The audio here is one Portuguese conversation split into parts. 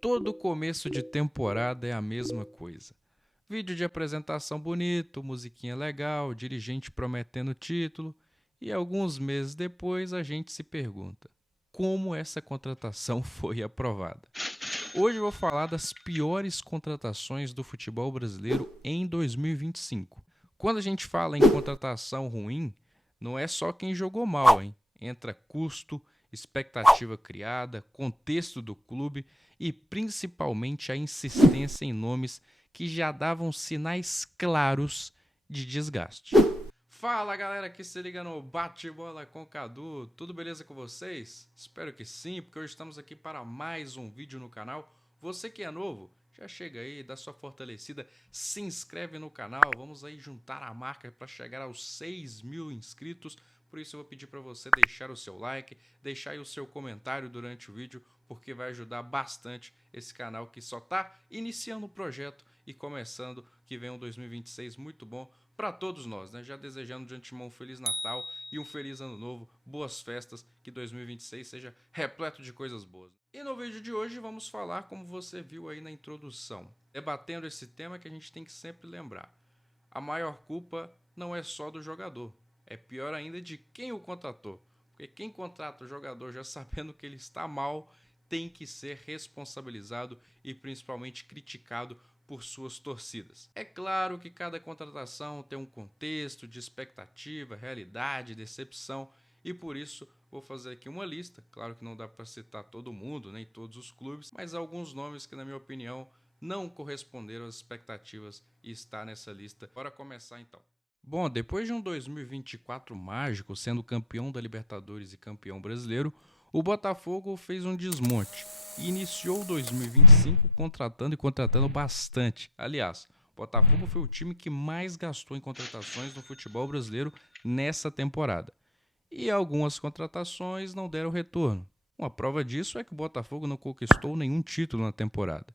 Todo começo de temporada é a mesma coisa. Vídeo de apresentação bonito, musiquinha legal, dirigente prometendo título, e alguns meses depois a gente se pergunta: como essa contratação foi aprovada? Hoje eu vou falar das piores contratações do futebol brasileiro em 2025. Quando a gente fala em contratação ruim, não é só quem jogou mal, hein? Entra custo, expectativa criada, contexto do clube e principalmente a insistência em nomes que já davam sinais claros de desgaste. Fala galera que se liga no Bate-Bola com Cadu, tudo beleza com vocês? Espero que sim, porque hoje estamos aqui para mais um vídeo no canal. Você que é novo, já chega aí, dá sua fortalecida, se inscreve no canal, vamos aí juntar a marca para chegar aos 6.000 inscritos. Por isso eu vou pedir para você deixar o seu like, deixar aí o seu comentário durante o vídeo, porque vai ajudar bastante esse canal que só está iniciando o projeto e começando, que vem um 2026 muito bom para todos nós, né? Já desejando de antemão um Feliz Natal e um Feliz Ano Novo, boas festas, que 2026 seja repleto de coisas boas. E no vídeo de hoje vamos falar, como você viu aí na introdução, debatendo esse tema que a gente tem que sempre lembrar. A maior culpa não é só do jogador, é pior ainda de quem o contratou. Porque quem contrata o jogador já sabendo que ele está mal, tem que ser responsabilizado e principalmente criticado por suas torcidas. É claro que cada contratação tem um contexto de expectativa, realidade, decepção, e por isso vou fazer aqui uma lista. Claro que não dá para citar todo mundo, nem todos os clubes, mas alguns nomes que, na minha opinião, não corresponderam às expectativas e está nessa lista. Bora começar então. Bom, depois de um 2024 mágico, sendo campeão da Libertadores e campeão brasileiro, o Botafogo fez um desmonte e iniciou 2025 contratando bastante. Aliás, o Botafogo foi o time que mais gastou em contratações no futebol brasileiro nessa temporada. E algumas contratações não deram retorno. Uma prova disso é que o Botafogo não conquistou nenhum título na temporada.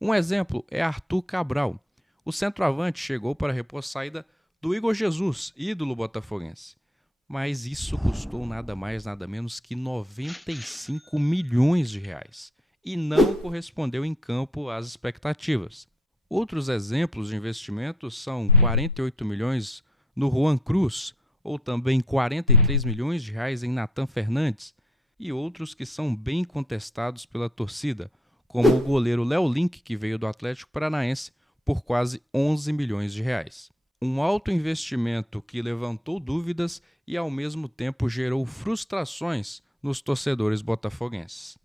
Um exemplo é Arthur Cabral. O centroavante chegou para repor a saída do Igor Jesus, ídolo botafoguense. Mas isso custou nada mais, nada menos que 95 milhões de reais e não correspondeu em campo às expectativas. Outros exemplos de investimentos são 48 milhões no Juan Cruz, ou também 43 milhões de reais em Nathan Fernandes, e outros que são bem contestados pela torcida, como o goleiro Léo Link, que veio do Atlético Paranaense por quase 11 milhões de reais. Um alto investimento que levantou dúvidas e ao mesmo tempo gerou frustrações nos torcedores botafoguenses.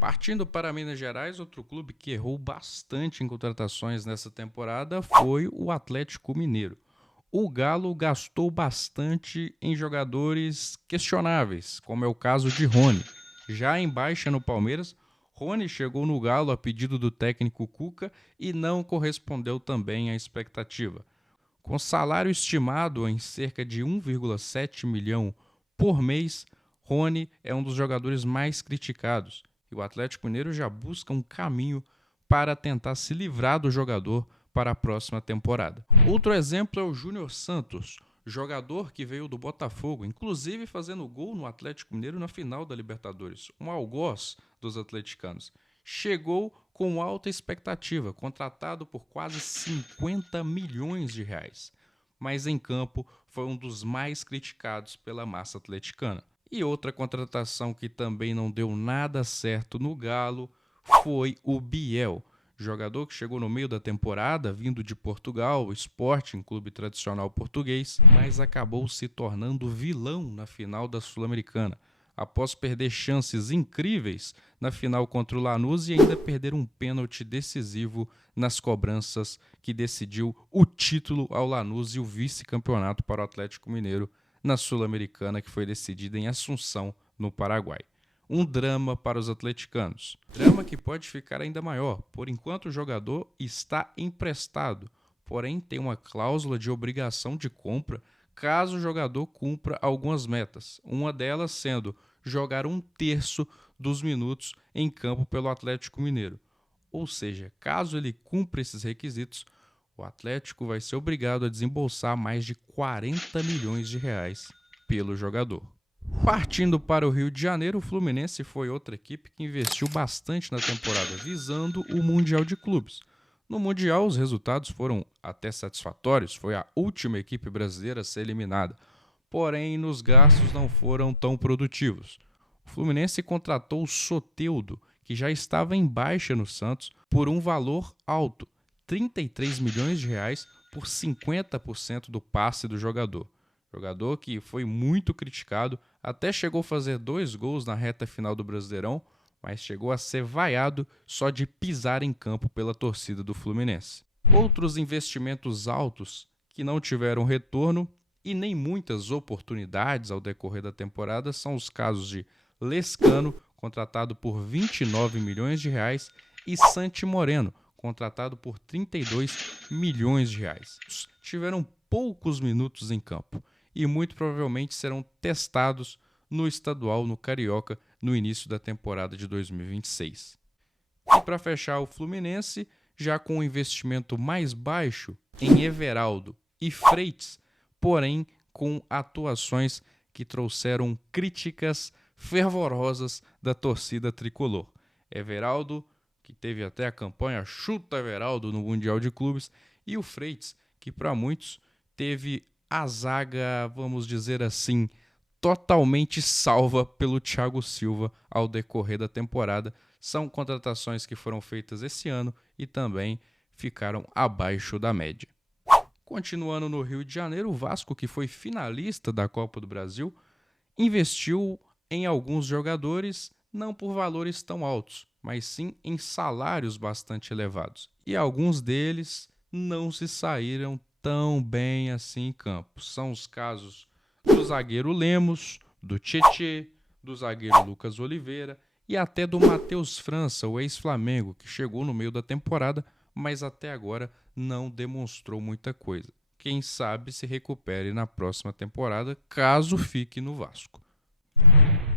Partindo para Minas Gerais, outro clube que errou bastante em contratações nessa temporada foi o Atlético Mineiro. O Galo gastou bastante em jogadores questionáveis, como é o caso de Rony. Já em baixa no Palmeiras, Rony chegou no Galo a pedido do técnico Cuca e não correspondeu também à expectativa. Com salário estimado em cerca de 1,7 milhão por mês, Rony é um dos jogadores mais criticados e o Atlético Mineiro já busca um caminho para tentar se livrar do jogador para a próxima temporada. Outro exemplo é o Júnior Santos, jogador que veio do Botafogo, inclusive fazendo gol no Atlético Mineiro na final da Libertadores, um algoz dos atleticanos. Chegou com alta expectativa, contratado por quase 50 milhões de reais, mas em campo foi um dos mais criticados pela massa atleticana. E outra contratação que também não deu nada certo no Galo foi o Biel, jogador que chegou no meio da temporada, vindo de Portugal, Sporting, clube tradicional português, mas acabou se tornando vilão na final da Sul-Americana, após perder chances incríveis na final contra o Lanús e ainda perder um pênalti decisivo nas cobranças que decidiu o título ao Lanús e o vice-campeonato para o Atlético Mineiro na Sul-Americana, que foi decidida em Assunção, no Paraguai. Um drama para os atleticanos. Drama que pode ficar ainda maior. Por enquanto o jogador está emprestado, porém tem uma cláusula de obrigação de compra caso o jogador cumpra algumas metas. Uma delas sendo jogar 1/3 dos minutos em campo pelo Atlético Mineiro. Ou seja, caso ele cumpra esses requisitos, o Atlético vai ser obrigado a desembolsar mais de 40 milhões de reais pelo jogador. Partindo para o Rio de Janeiro, o Fluminense foi outra equipe que investiu bastante na temporada, visando o Mundial de Clubes. No Mundial, os resultados foram até satisfatórios, foi a última equipe brasileira a ser eliminada, porém, nos gastos não foram tão produtivos. O Fluminense contratou o Soteldo, que já estava em baixa no Santos, por um valor alto, R$ 33 milhões por 50% do passe do jogador. Jogador que foi muito criticado, até chegou a fazer 2 gols na reta final do Brasileirão, mas chegou a ser vaiado só de pisar em campo pela torcida do Fluminense. Outros investimentos altos que não tiveram retorno e nem muitas oportunidades ao decorrer da temporada são os casos de Lescano, contratado por R$ 29 milhões, e Santi Moreno, contratado por R$ 32 milhões. Tiveram poucos minutos em campo e muito provavelmente serão testados no estadual, no Carioca, no início da temporada de 2026. E para fechar o Fluminense, já com um investimento mais baixo em Everaldo e Freitas, porém com atuações que trouxeram críticas fervorosas da torcida tricolor. Everaldo, que teve até a campanha Chuta Everaldo no Mundial de Clubes, e o Freitas, que para muitos teve a zaga, vamos dizer assim, totalmente salva pelo Thiago Silva ao decorrer da temporada. São contratações que foram feitas esse ano e também ficaram abaixo da média. Continuando no Rio de Janeiro, o Vasco, que foi finalista da Copa do Brasil, investiu em alguns jogadores não por valores tão altos, mas sim em salários bastante elevados. E alguns deles não se saíram tão bem assim em campo. São os casos do zagueiro Lemos, do Tietê, do zagueiro Lucas Oliveira e até do Matheus França, o ex-Flamengo, que chegou no meio da temporada, mas até agora não demonstrou muita coisa. Quem sabe se recupere na próxima temporada, caso fique no Vasco.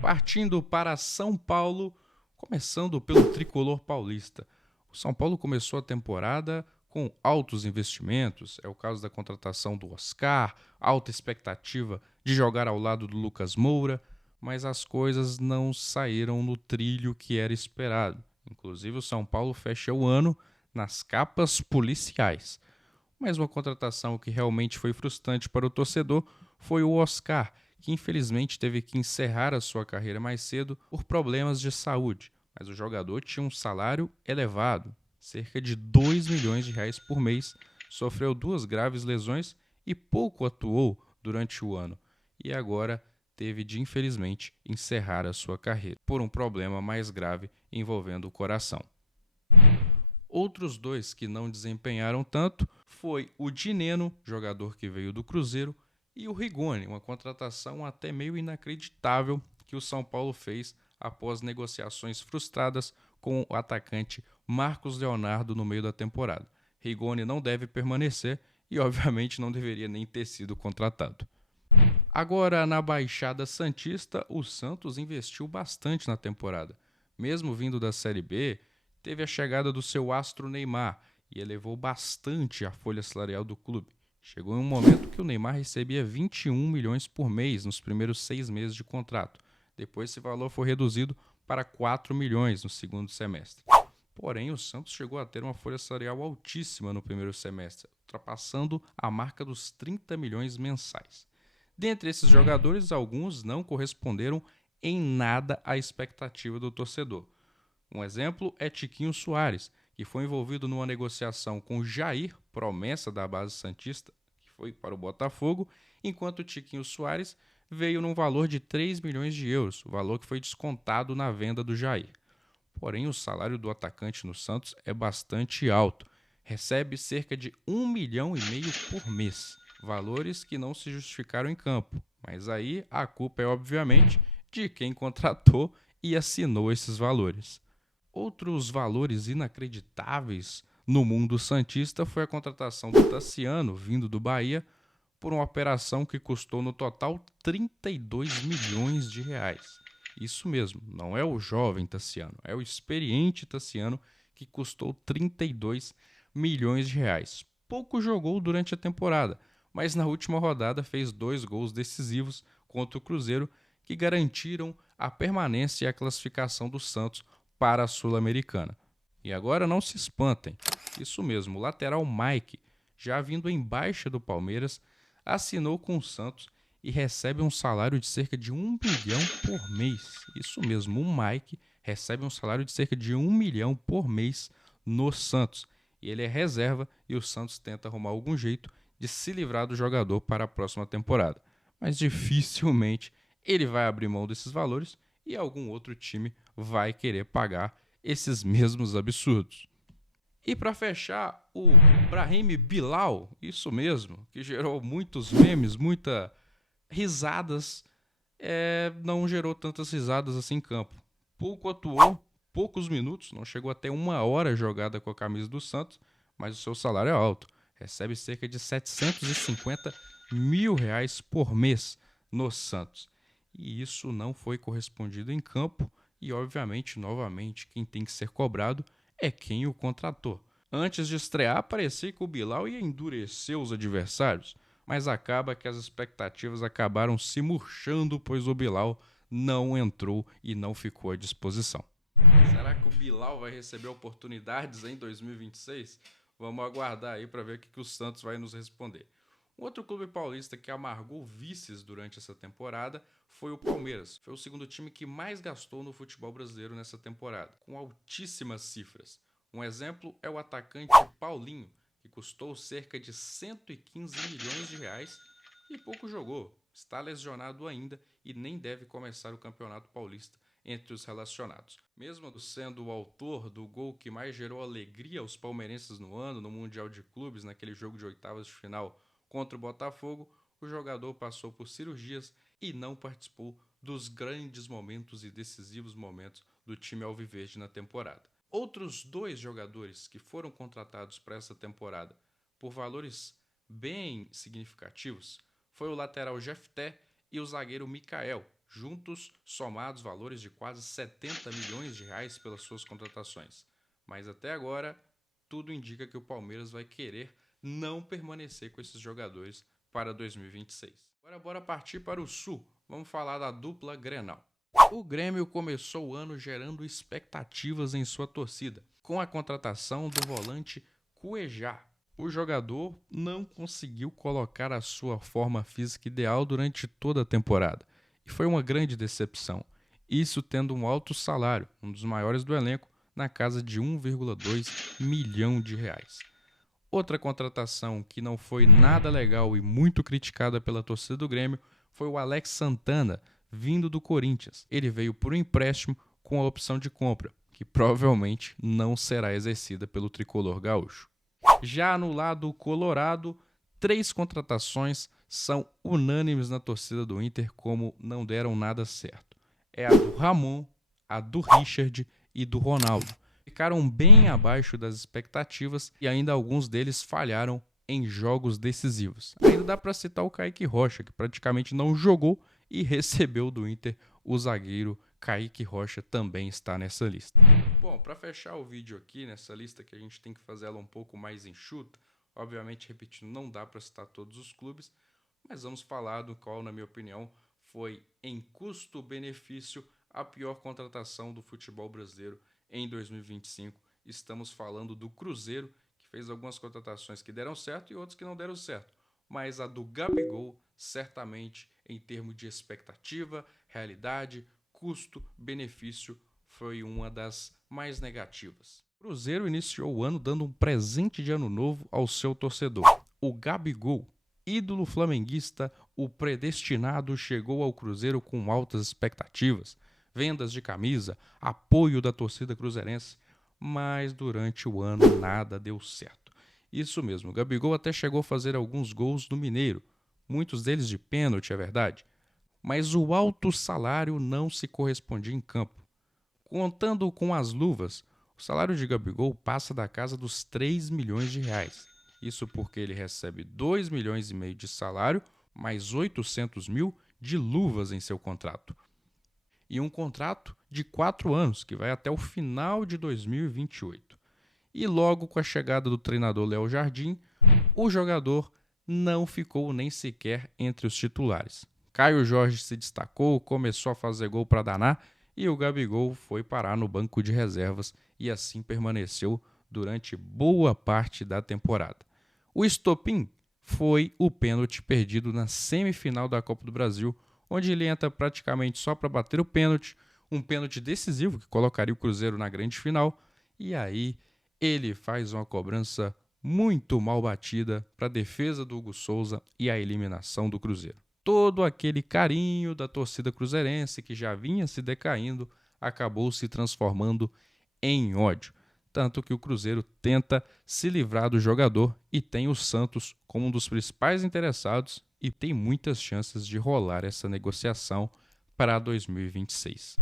Partindo para São Paulo, começando pelo tricolor paulista. O São Paulo começou a temporada com altos investimentos, é o caso da contratação do Oscar, alta expectativa de jogar ao lado do Lucas Moura, mas as coisas não saíram no trilho que era esperado. Inclusive, o São Paulo fecha o ano nas capas policiais. Mas uma contratação que realmente foi frustrante para o torcedor foi o Oscar, que infelizmente teve que encerrar a sua carreira mais cedo por problemas de saúde. Mas o jogador tinha um salário elevado, cerca de R$ 2 milhões por mês, sofreu 2 graves lesões e pouco atuou durante o ano. E agora teve de, infelizmente, encerrar a sua carreira por um problema mais grave envolvendo o coração. Outros 2 que não desempenharam tanto foi o Dineno, jogador que veio do Cruzeiro, e o Rigoni, uma contratação até meio inacreditável que o São Paulo fez após negociações frustradas com o atacante Marcos Leonardo no meio da temporada. Rigoni não deve permanecer e, obviamente, não deveria nem ter sido contratado. Agora, na Baixada Santista, o Santos investiu bastante na temporada. Mesmo vindo da Série B, teve a chegada do seu astro Neymar e elevou bastante a folha salarial do clube. Chegou em um momento que o Neymar recebia 21 milhões por mês nos primeiros 6 meses de contrato. Depois esse valor foi reduzido para 4 milhões no segundo semestre. Porém, o Santos chegou a ter uma folha salarial altíssima no primeiro semestre, ultrapassando a marca dos 30 milhões mensais. Dentre esses jogadores, alguns não corresponderam em nada à expectativa do torcedor. Um exemplo é Tiquinho Soares, que foi envolvido numa negociação com Jair, promessa da base santista, que foi para o Botafogo, enquanto Tiquinho Soares veio num valor de 3 milhões de euros, o valor que foi descontado na venda do Jair. Porém, o salário do atacante no Santos é bastante alto, recebe cerca de 1,5 milhão por mês, valores que não se justificaram em campo, mas aí a culpa é obviamente de quem contratou e assinou esses valores. Outros valores inacreditáveis no mundo santista foi a contratação do Tassiano, vindo do Bahia, por uma operação que custou no total R$ 32 milhões. Isso mesmo, não é o jovem Tassiano, é o experiente Tassiano que custou R$ 32 milhões. Pouco jogou durante a temporada, mas na última rodada fez 2 gols decisivos contra o Cruzeiro, que garantiram a permanência e a classificação do Santos para a Sul-Americana. E agora não se espantem, isso mesmo, o lateral Mike, já vindo em baixa do Palmeiras, assinou com o Santos e recebe um salário de cerca de 1 milhão por mês. Isso mesmo, o Mike recebe um salário de cerca de 1 milhão por mês no Santos. E ele é reserva e o Santos tenta arrumar algum jeito de se livrar do jogador para a próxima temporada. Mas dificilmente ele vai abrir mão desses valores e algum outro time vai querer pagar esses mesmos absurdos. E para fechar, o Brahim Bilal, isso mesmo, que gerou muitos memes, muitas risadas, não gerou tantas risadas assim em campo. Pouco atuou, poucos minutos, não chegou até 1 hora jogada com a camisa do Santos, mas o seu salário é alto. Recebe cerca de R$750 mil por mês no Santos. E isso não foi correspondido em campo e, obviamente, novamente, quem tem que ser cobrado é quem o contratou. Antes de estrear, parecia que o Bilal ia endurecer os adversários, mas acaba que as expectativas acabaram se murchando, pois o Bilal não entrou e não ficou à disposição. Será que o Bilal vai receber oportunidades em 2026? Vamos aguardar aí para ver o que o Santos vai nos responder. Um outro clube paulista que amargou vices durante essa temporada foi o Palmeiras. Foi o segundo time que mais gastou no futebol brasileiro nessa temporada, com altíssimas cifras. Um exemplo é o atacante Paulinho, que custou cerca de 115 milhões de reais e pouco jogou. Está lesionado ainda e nem deve começar o Campeonato Paulista entre os relacionados. Mesmo sendo o autor do gol que mais gerou alegria aos palmeirenses no ano, no Mundial de Clubes, naquele jogo de oitavas de final contra o Botafogo, o jogador passou por cirurgias e não participou dos grandes momentos e decisivos momentos do time alviverde na temporada. Outros 2 jogadores que foram contratados para essa temporada por valores bem significativos foi o lateral Jefté e o zagueiro Mikael, juntos somados valores de quase 70 milhões de reais pelas suas contratações. Mas até agora, tudo indica que o Palmeiras vai querer não permanecer com esses jogadores para 2026. Agora bora partir para o Sul. Vamos falar da dupla Grenal. O Grêmio começou o ano gerando expectativas em sua torcida, com a contratação do volante Cuejá. O jogador não conseguiu colocar a sua forma física ideal durante toda a temporada, e foi uma grande decepção, isso tendo um alto salário, um dos maiores do elenco, na casa de 1,2 milhão de reais. Outra contratação que não foi nada legal e muito criticada pela torcida do Grêmio foi o Alex Santana, vindo do Corinthians. Ele veio por um empréstimo com a opção de compra, que provavelmente não será exercida pelo tricolor gaúcho. Já no lado colorado, 3 contratações são unânimes na torcida do Inter como não deram nada certo. É a do Ramon, a do Richard e do Ronaldo. Ficaram bem abaixo das expectativas e ainda alguns deles falharam em jogos decisivos. Ainda dá para citar o Kaique Rocha, que praticamente não jogou e recebeu do Inter o zagueiro Kaique Rocha, também está nessa lista. Bom, para fechar o vídeo aqui, nessa lista que a gente tem que fazer ela um pouco mais enxuta, obviamente, repetindo, não dá para citar todos os clubes, mas vamos falar do qual, na minha opinião, foi em custo-benefício a pior contratação do futebol brasileiro em 2025. Estamos falando do Cruzeiro, que fez algumas contratações que deram certo e outras que não deram certo. Mas a do Gabigol, certamente, em termos de expectativa, realidade, custo, benefício, foi uma das mais negativas. O Cruzeiro iniciou o ano dando um presente de ano novo ao seu torcedor. O Gabigol, ídolo flamenguista, o predestinado, chegou ao Cruzeiro com altas expectativas, vendas de camisa, apoio da torcida cruzeirense, mas durante o ano nada deu certo. Isso mesmo, o Gabigol até chegou a fazer alguns gols no Mineiro, muitos deles de pênalti, é verdade, mas o alto salário não se correspondia em campo. Contando com as luvas, o salário de Gabigol passa da casa dos 3 milhões de reais. Isso porque ele recebe 2 milhões e meio de salário, mais 800 mil de luvas em seu contrato. E um contrato de 4 anos, que vai até o final de 2028. E logo com a chegada do treinador Léo Jardim, o jogador não ficou nem sequer entre os titulares. Caio Jorge se destacou, começou a fazer gol para danar e o Gabigol foi parar no banco de reservas e assim permaneceu durante boa parte da temporada. O estopim foi o pênalti perdido na semifinal da Copa do Brasil, onde ele entra praticamente só para bater o pênalti, um pênalti decisivo que colocaria o Cruzeiro na grande final, e aí ele faz uma cobrança muito mal batida para a defesa do Hugo Souza e a eliminação do Cruzeiro. Todo aquele carinho da torcida cruzeirense que já vinha se decaindo acabou se transformando em ódio. Tanto que o Cruzeiro tenta se livrar do jogador e tem o Santos como um dos principais interessados e tem muitas chances de rolar essa negociação para 2026.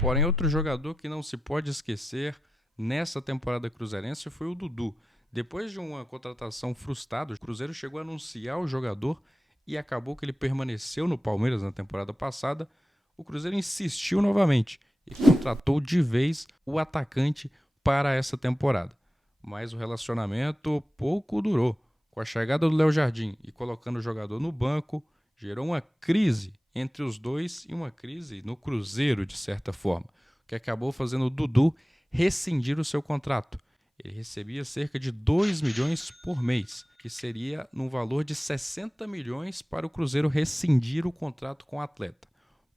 Porém, outro jogador que não se pode esquecer nessa temporada cruzeirense foi o Dudu. Depois de uma contratação frustrada, o Cruzeiro chegou a anunciar o jogador e acabou que ele permaneceu no Palmeiras na temporada passada. O Cruzeiro insistiu novamente e contratou de vez o atacante para essa temporada. Mas o relacionamento pouco durou. Com a chegada do Léo Jardim e colocando o jogador no banco, gerou uma crise entre os dois e uma crise no Cruzeiro, de certa forma, que acabou fazendo o Dudu rescindir o seu contrato. Ele recebia cerca de 2 milhões por mês, que seria num valor de 60 milhões para o Cruzeiro rescindir o contrato com o atleta.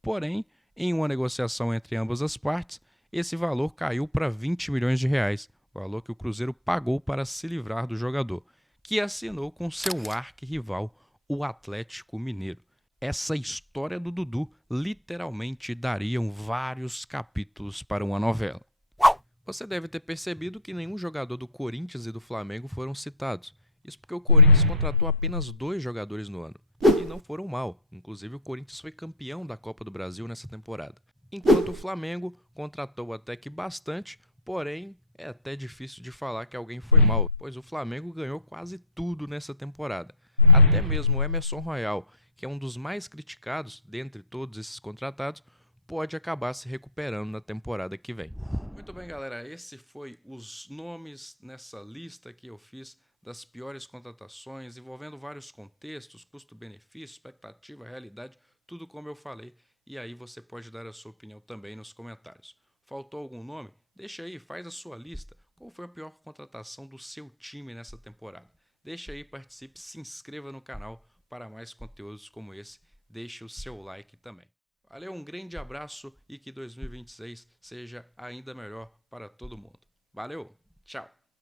Porém, em uma negociação entre ambas as partes, esse valor caiu para 20 milhões de reais, valor que o Cruzeiro pagou para se livrar do jogador, que assinou com seu arquirrival, o Atlético Mineiro. Essa história do Dudu literalmente dariam vários capítulos para uma novela. Você deve ter percebido que nenhum jogador do Corinthians e do Flamengo foram citados. Isso porque o Corinthians contratou apenas 2 jogadores no ano. E não foram mal. Inclusive, o Corinthians foi campeão da Copa do Brasil nessa temporada. Enquanto o Flamengo contratou até que bastante, porém é até difícil de falar que alguém foi mal, pois o Flamengo ganhou quase tudo nessa temporada. Até mesmo o Emerson Royal, que é um dos mais criticados dentre todos esses contratados, pode acabar se recuperando na temporada que vem. Muito bem, galera, esse foi os nomes nessa lista que eu fiz das piores contratações, envolvendo vários contextos, custo-benefício, expectativa, realidade, tudo como eu falei, e aí você pode dar a sua opinião também nos comentários. Faltou algum nome? Deixa aí, faz a sua lista. Qual foi a pior contratação do seu time nessa temporada? Deixa aí, participe, se inscreva no canal para mais conteúdos como esse. Deixe o seu like também. Valeu, um grande abraço e que 2026 seja ainda melhor para todo mundo. Valeu, tchau!